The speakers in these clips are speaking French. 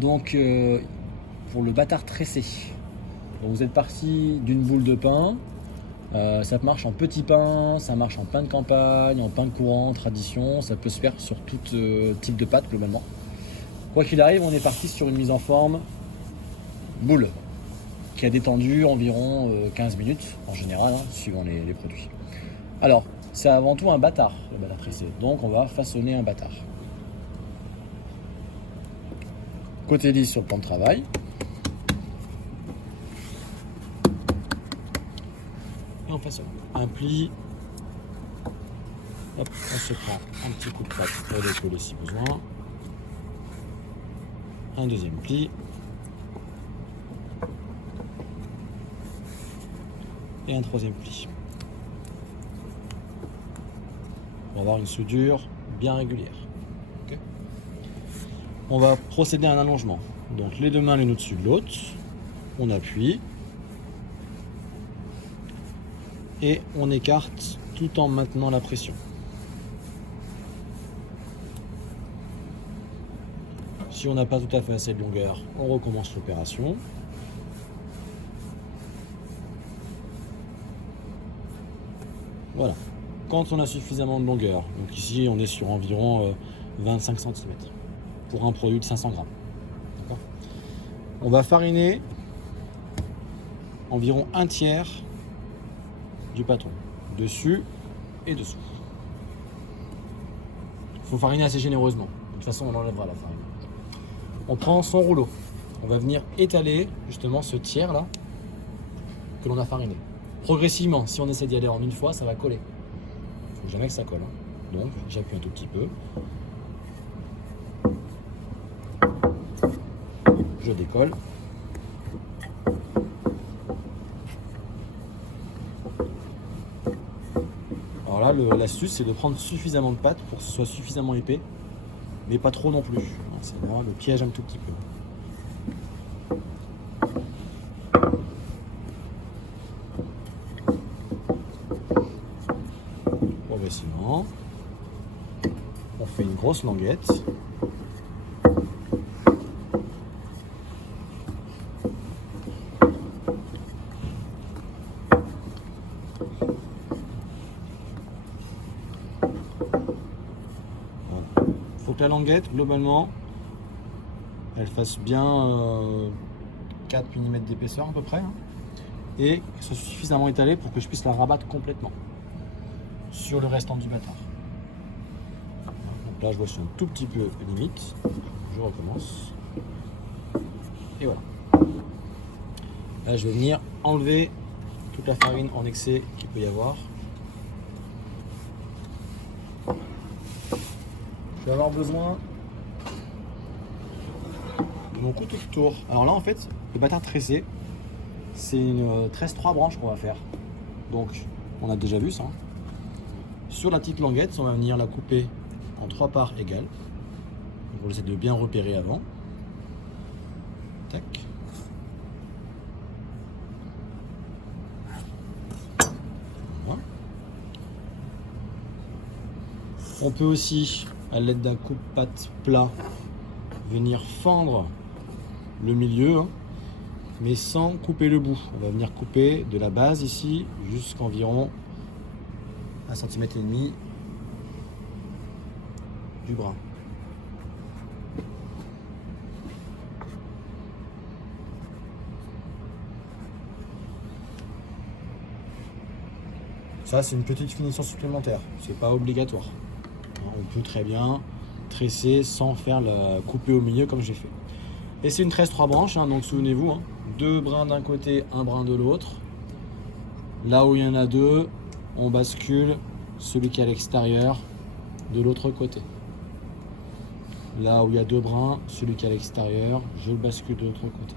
Donc pour le bâtard tressé, donc vous êtes parti d'une boule de pain. Ça marche en petit pain, ça marche en pain de campagne, en pain de courant, tradition. Ça peut se faire sur tout type de pâte globalement. Quoi qu'il arrive, on est parti sur une mise en forme boule qui a détendu environ 15 minutes en général, hein, suivant les produits. Alors, c'est avant tout un bâtard, le bâtard tressé. Donc on va façonner un bâtard. Côté lisse sur le plan de travail. Et on façonne. Un pli. Hop, on se prend un petit coup de pâte pour décoller si besoin. Un deuxième pli. Et un troisième pli. On va avoir une soudure bien régulière. Okay. On va procéder à un allongement. Donc les deux mains l'une au-dessus de l'autre. On appuie. Et on écarte tout en maintenant la pression. Si on n'a pas tout à fait assez de longueur, on recommence l'opération. Voilà. Quand on a suffisamment de longueur, donc ici on est sur environ 25 cm pour un produit de 500 grammes. D'accord ? On va fariner environ un tiers du patron, dessus et dessous. Il faut fariner assez généreusement. De toute façon, on enlèvera la farine. On prend son rouleau. On va venir étaler justement ce tiers là que l'on a fariné. Progressivement, si on essaie d'y aller en une fois, ça va coller. Il ne faut jamais que ça colle. Hein. Donc, j'appuie un tout petit peu. Je décolle. Alors là, l'astuce, c'est de prendre suffisamment de pâte pour que ce soit suffisamment épais, mais pas trop non plus. C'est vraiment le piège un tout petit peu. Progressivement, on fait une grosse languette. Il faut que la languette, globalement, elle fasse bien 4 mm d'épaisseur à peu près, hein, et qu'elle soit suffisamment étalée pour que je puisse la rabattre complètement sur le restant du bâtard. Donc là, je vois sur un tout petit peu limite. Je recommence. Et voilà. Là, je vais venir enlever toute la farine en excès qu'il peut y avoir. Je vais avoir besoin de mon couteau de tour. Alors là, en fait, le bâtard tressé, c'est une tresse 3 branches qu'on va faire. Donc, on a déjà vu ça. Sur la petite languette, on va venir la couper en 3 parts égales. Donc, on va essayer de bien repérer avant. Tac. Voilà. On peut aussi, à l'aide d'un coupe-pâte plat, venir fendre le milieu, hein, mais sans couper le bout. On va venir couper de la base ici jusqu'environ 1,5 cm du bras. Ça, c'est une petite finition supplémentaire, c'est pas obligatoire. On peut très bien tresser sans faire la couper au milieu comme j'ai fait. Et c'est une tresse 3 branches, hein, donc souvenez-vous, hein, 2 brins d'un côté, 1 brin de l'autre. Là où il y en a 2, on bascule celui qui est à l'extérieur de l'autre côté. Là où il y a 2 brins, celui qui est à l'extérieur, je le bascule de l'autre côté.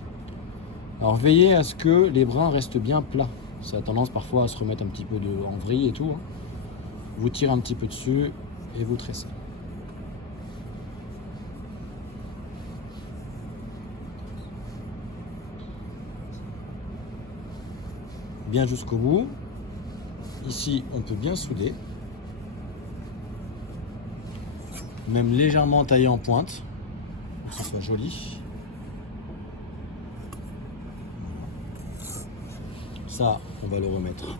Alors veillez à ce que les brins restent bien plats. Ça a tendance parfois à se remettre un petit peu en vrille et tout. Hein. Vous tirez un petit peu dessus et vous tressez. Bien jusqu'au bout. Ici, on peut bien souder. Même légèrement taillé en pointe, pour que ce soit joli. Ça, on va le remettre.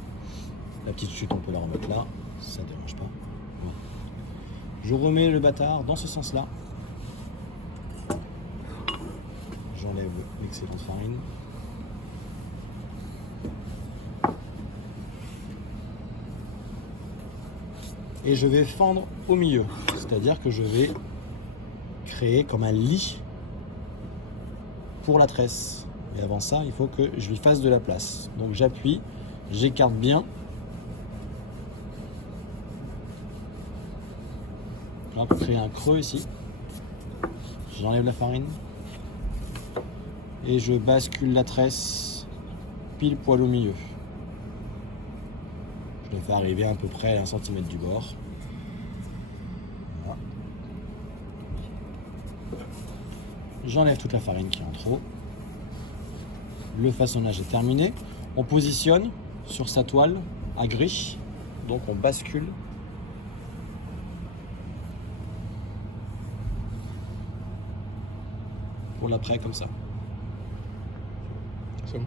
La petite chute, on peut la remettre là. Ça ne dérange pas. Voilà. Je remets le bâtard dans ce sens-là. J'enlève l'excédent de farine. Et je vais fendre au milieu. C'est-à-dire que je vais créer comme un lit pour la tresse. Et avant ça, il faut que je lui fasse de la place. Donc j'appuie, j'écarte bien. Là, pour créer un creux ici. J'enlève la farine. Et je bascule la tresse pile poil au milieu. Je le fais arriver à peu près à 1 cm du bord. Voilà. J'enlève toute la farine qui est en trop. Le façonnage est terminé. On positionne sur sa toile à gris. Donc on bascule. Pour l'après comme ça. C'est bon.